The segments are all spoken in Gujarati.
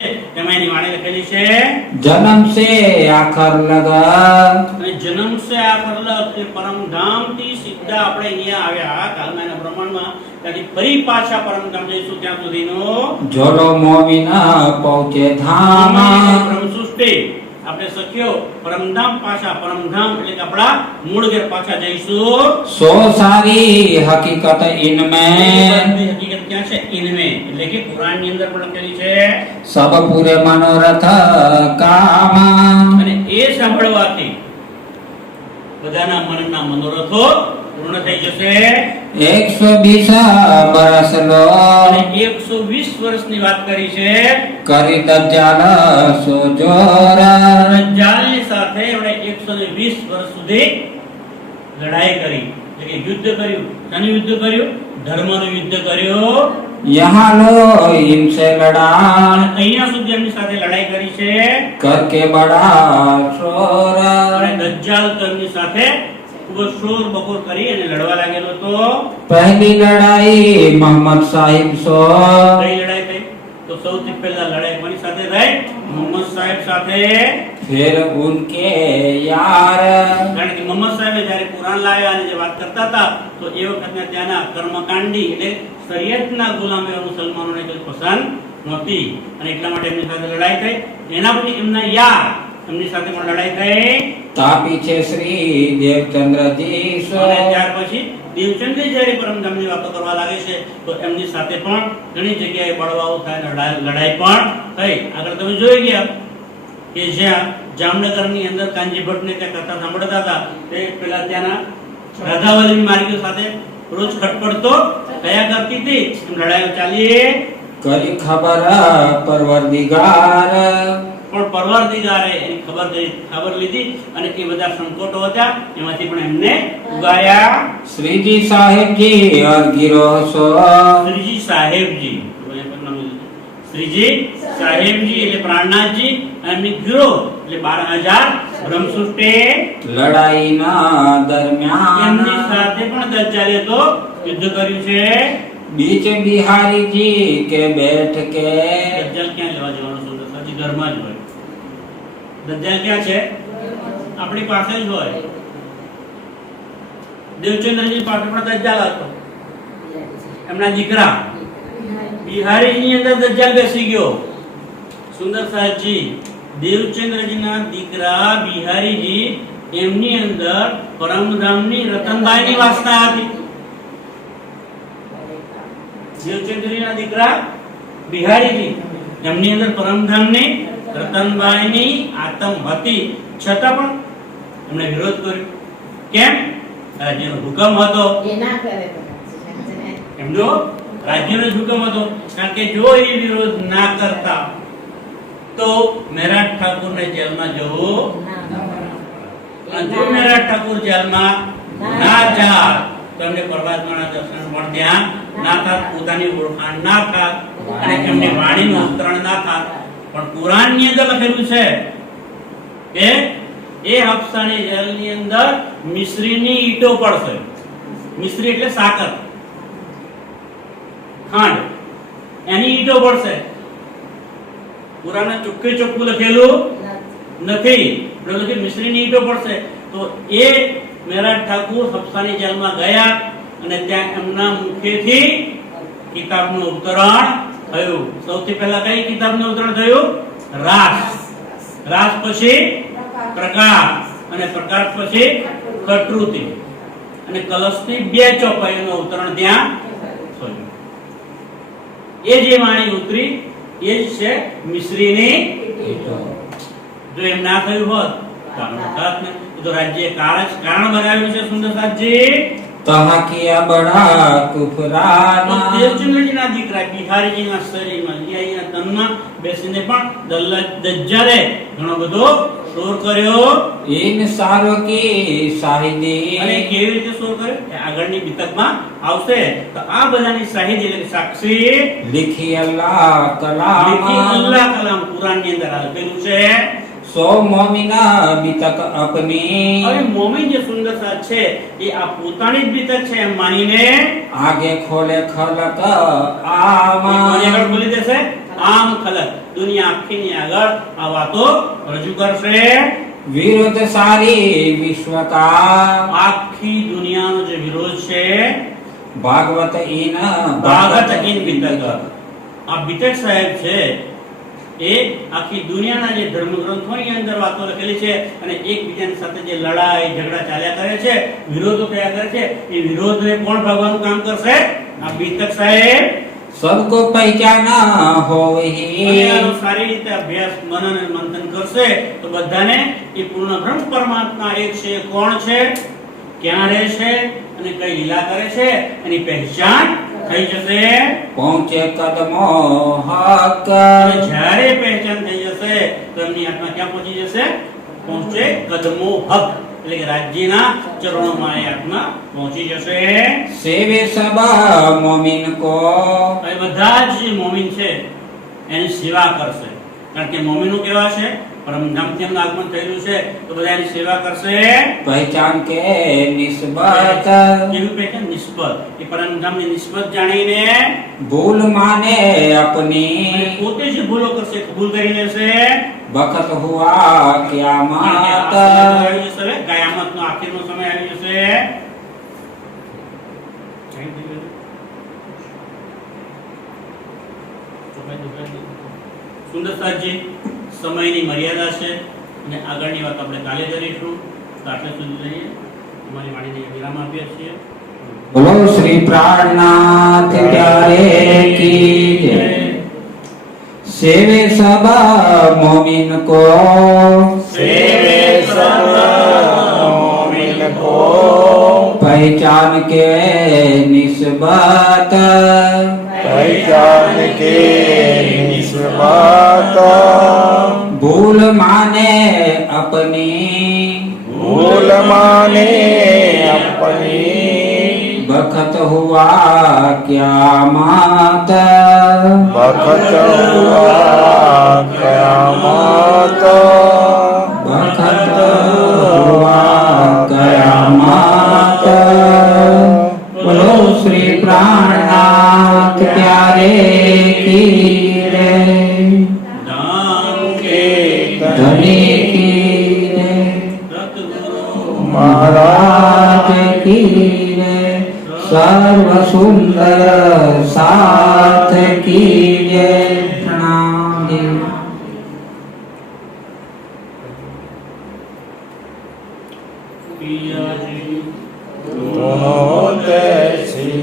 એમાં એની વાણી લખેલી છે जन्म से आखर लगा અને જન્મ સે આખર લગ એ પરમધામ થી સીધા આપણે અહીંયા આવ્યા કાલના એના પ્રમાણમાં ત્યાંથી ફરી પાછા પરમધામ જઈશું ત્યાં સુધીનો जोलो मोमिना पहुंचे धाम બ્રહ્મ સૃષ્ટિ આપણે સખ્યો પરમધામ પાછા પરમધામ એટલે કે આપણા મૂળ ઘેર પાછા જઈશું सो सारी हकीकत इनमें બધી હકીકત ક્યાં છે ઇનમે એટલે કે કુરાન ની અંદર પણ લખેલી છે सब पूरे मनोरथ काम અને એ સાંભળવાથી બધાના મનના મનોરથો પૂર્ણ થઈ જશે 120 बरस लो અને 120 વર્ષની વાત કરી છે करी दज्जाल सो जोरा દજ્જાલની સાથે એમણે 120 વર્ષ સુધી લડાઈ કરી એટલે કે યુદ્ધ કર્યું શાનું યુદ્ધ કર્યું ધર્મનું યુદ્ધ કર્યું यहाँ लो इनसे लड़ा અને અહીંયા સુધી એમની સાથે લડાઈ કરી છે करके बड़ा शोर અને દજ્જાલ તેમની સાથે ખૂબ જ શોર બકોર કરી અને લડવા લાગેલો તો पहली लड़ाई मोहम्मद साहिब सो કઈ લડાઈ થઈ તો સૌથી પહેલા લડાઈ કોની સાથે થઈ મોહમ્મદ સાહેબ સાથે फिर उनके यार કારણ કે મોહમ્મદ સાહેબે જ્યારે કુરાન લાવ્યા અને જે વાત કરતા હતા તો એ વખતના ત્યાંના કર્મકાંડી એટલે શરીયતના ગુલામો મુસલમાનોને કોઈ પસંદ નહોતી અને એટલા માટે એમની સાથે લડાઈ થઈ એના પછી એમના યાર એમની સાથે પણ લડાઈ થઈ ता पीछे श्री देवचंद्र जी सो અને ત્યાર પછી દેવચંદ્રજી જ્યારે પરમધામની વાતો કરવા લાગે છે તો એમની સાથે પણ ઘણી જગ્યાએ બળવાઓ થાય લડાઈ પણ થઈ આગળ તમે જોઈ ગયા કે જ્યાં જામનગરની અંદર કાનજી ભટ્ટને ત્યાં કથા સાંભળતા હતા તે પેલા ત્યાંના રાધાવલીની માર્ગીઓ સાથે રોજ ખટપટતો કયા કરતી હતી એમ લડાઈઓ ચાલી करी खबर परवरदिगार પણ પરવરદિગારે એની ખબર લીધી અને એ બધા સંકોટો હતા એમાંથી પણ એમને ઉગાર્યા श्री जी साहेब जी और गिरो सो શ્રીજી સાહેબજી શ્રીજી સાહેબજી એટલે પ્રાણનાથજી અને એમની ગૃહ એટલે 12000 બ્રહ્મસૃષ્ટિ लड़ाई ना दरमियान એમની સાથે પણ દજ્જાલે તો યુદ્ધ કર્યું છે बीच बिहारी जी के बैठ के દજ્જાલ ક્યાં લેવા જવાનો સુંદર સાચી ઘરમાં જ હોય દજ્જાલ ક્યાં છે આપણી પાસે જ હોય દેવચંદ્રજી પાસે પણ દજ્જાલ હતો એમના દીકરા બિહારીની અંદર દજ્જાલ બેસી ગયો સુંદર સાહેબજી દેવચંદ્રજીના દીકરા બિહારીજી એમની અંદર પરમધામની રતનબાઈની વાસના હતી દેવચંદ્રજીના દીકરા બિહારીજી એમની અંદર પરમધામની રતનબાઈની આતમ હતી છતાં પણ એમણે વિરોધ કર્યો કેમ રાજ્યનો હુકમ હતો એમનો રાજ્યનો જ હુકમ હતો કારણ કે જો એ વિરોધ ના કરતા તો મેરાઠ ઠાકુરને જેલમાં જવું અને જો મેરાઠ ઠાકુર જેલમાં ના જાય તો એમને પરમાત્માના દર્શન પણ ત્યાં ના થાત પોતાની ઓળખાણ ના થાત અને એમની વાણીનું ઉતરણ ના થાત પણ કુરાનની અંદર લખેલું છે કે એ હફસાની જેલની અંદર મિશ્રીની ઈંટો પડશે મિશ્રી એટલે સાકર ખાંડ એની ઈંટો પડશે કુરાનમાં ચોખ્ખે ચોખ્ખું લખેલું નથી એટલે કે મિશ્રીની ઈંટો પડશે તો એ મેરાઠ ઠાકુર હફસાની જેલમાં ગયા અને ત્યાં એમના મુખેથી કિતાબનું અવતરણ થયું સૌથી પહેલા કઈ કિતાબનું અવતરણ થયું રાસ પછી પ્રકાશ અને પ્રકાશ પછી કટરુતિ અને કલશની 2 ચોપાઈનું અવતરણ ત્યાં થયું એ જે વાણી ઉતરી એ જ છે મિશ્રીની જો એમ ના થયું હોત તો રાજ્ય કારણ બનાવ્યું છે સુંદર સાહેબજી तहा किया बड़ा कुफरान દેવચંદ્રજીના દીકરા બિહારીજીના શરીરમાં અહીંયા તનમાં બેસીને પણ દજ્જાલે ઘણો બધો શોર કર્યો इन सारों की शाहिदी અને કેવી રીતે શોર કર્યો એ આગળની વિતકમાં આવશે તો આ બધાની શાહિદી એટલે સાક્ષી लिखी अल्लाह कलाम લીખી અલ્લાહ કલામ કુરાનની અંદર લખેલું છે सो मोमिना बितक अपनी હવે મોમિન જે સુંદર સાથ છે એ આ પોતાની જ બીતક છે એમ માનીને आगे खोले खलक કોની आम આગળ બોલી દેશે આમ ખલક દુનિયા આખીની આગળ આ વાતો રજૂ કરશે. વિરુદ્ધ સારી વિશ્વ કા આખી દુનિયાનો જે વિરોધ છે ભાગવત ઇન ભાગવત ઇન વિતક. આ વિતક સાહેબ છે એ આખી દુનિયાના જે ધર્મગ્રંથોની અંદર વાતો લખેલી છે અને એકબીજાની સાથે જે લડાઈ ઝઘડા ચાલ્યા કરે છે, વિરોધો થયા કરે છે, એ વિરોધને કોણ ભાગવાનું કામ કરશે? આ વિતક સાહેબ. सबको पहचाना होवही આનો સારી રીતે અભ્યાસ મનન અને મંથન કરશે તો બધાને એ પૂર્ણ બ્રહ્મ પરમાત્મા એક છે, કોણ છે, ક્યાં રહે છે અને કઈ લીલા કરે છે એની પહેચાન થઈ જશે. पहुँचे कदमो हक અને જ્યારે પહેચાન થઈ જશે તો એમની આત્મા ક્યાં પહોંચી જશે? પહોંચે કદમો હક, એટલે કે રાજ્યના ચરણોમાં એ આત્મા પહોંચી જશે. सेवे सब मोमिन को એ બધા જ જે મોમિન છે એની સેવા કરશે. કારણ કે મોમિનો કેવા છે? પરમધામથી એમનું આગમન થયેલું છે તો બધા એની સેવા કરશે. पहचान के निस्बत કેવી પહેચાન? નિસ્બત. એ પરમધામની નિસ્બત જાણીને भूल माने अपनी પોતે જ ભૂલો કરશે, કબૂલ કરી લેશે. बखत हुआ કારણ કે આ क्यामत સમય આવી જશે, હવે કયામતનો આખીરનો સમય આવી જશે. સુંદરતાજી, સમયની મર્યાદા છે અને આગળની વાત આપણે કાલે કરીશું. તો આટલે સુધી લઈએ. તમારી વાણીને વિરામ આપીએ છીએ. बोलो श्री प्राणनाथ प्यारे की जय। सेवे सब मोमिन को सेवे सब मोमिन को पहचान के निस्बत पहचान के निस्बत भूल माने अपनी भूल माने अपनी बखत हुआ क्यामत बखत हुआ कयामत बखत हुआ कयामत। बोलो श्री प्राणनाथ प्यारे की जय। धाम के धनी की जय। सतगुरु महाराज की जय। सर्व सुंदर साथ की जय। प्रणाम जी। पियाजी दोनों तैसी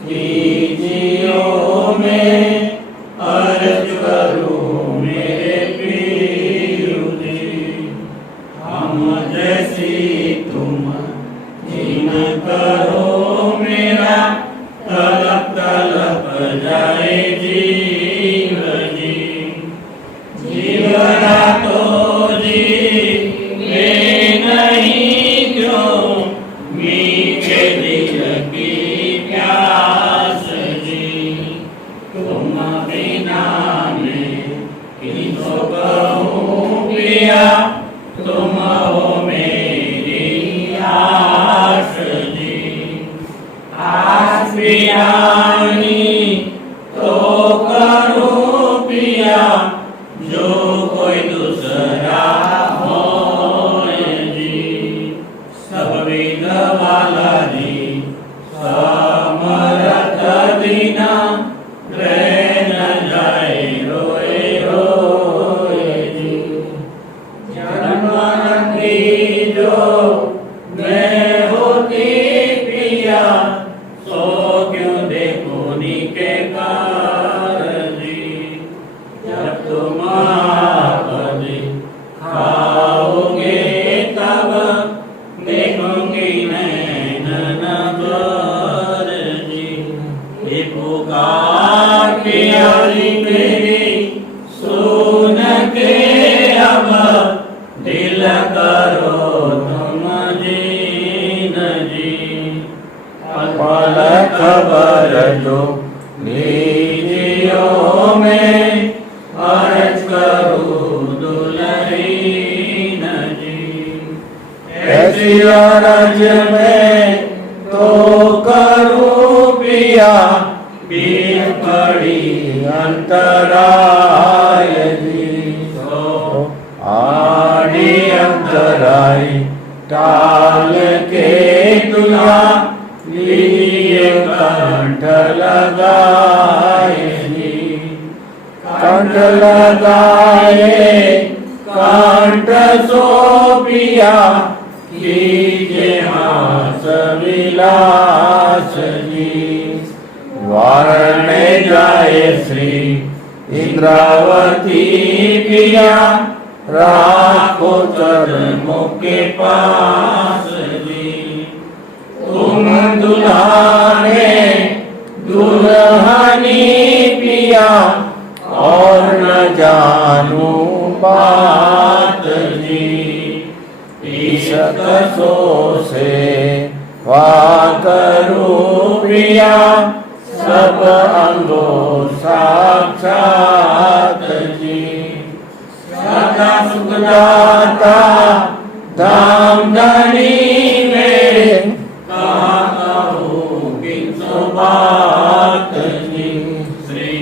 कीजियो में अर्ज करूं मेरे पीरू जी। हम जैसी तुम जिन करो मेरा तलप तलप जाए जीव जी। जीवना तो जी में नहीं क्यों मीठे दिल की प्यास जी। तुम बिना मैं किसको कहूँ पिया तुम हो मेरी आस जी। आस पियानी तो करूँ पिया जो कोई दूसरा हो जी। सब विध वाला जी समरथ बिना रह न जाए रोए रोए जी। जन्म रंगी जो मैं होती पिया सो क्यों देखो नीके कार जी। जब तुम आपदे खाओगे तब देखूंगी नैनन भर जी। ये पुकार प्यारी मेरी सुन के अब दिल करो तुम जीन जी। पल खबर जो लीजियो में अर्ज करूं दुल्हीन जी। ऐसी अरज में तो करूं पिया पीर पड़ी अंतराय बड़ी अंतराई टाल के तुला लिए कंठ लगाए जी। कंठ लगाए कंठ सोपिया कीजे हास विलास जी। वारणे जाए श्री इंद्रावती पिया राखो चरणों के पास जी। तुम दुल्हाने दुल्हनी पिया और न जानू बात जी। ईशकसो से वाकरू प्रिया सब अंगो साक्षात जी। सदा सुखदाता धाम धनी में बात जी। श्री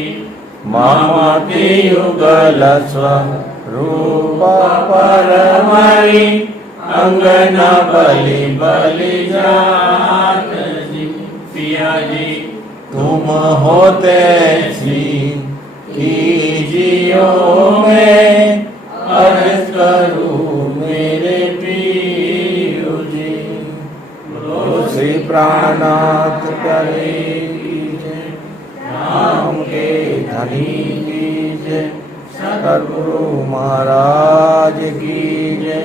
मामती युगल स्वरूप परमरी अंगना बलि बलि जात जी। पिया जी तुम होते छी कीजियो में अर्ज करूं मेरे पीयू जी। बोलो श्री प्राणनाथ करे कीजिए राम के धनी कीजिए सतगुरु महाराज कीजिए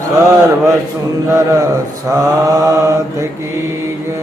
सर्व सुंदर साथ कीजिए।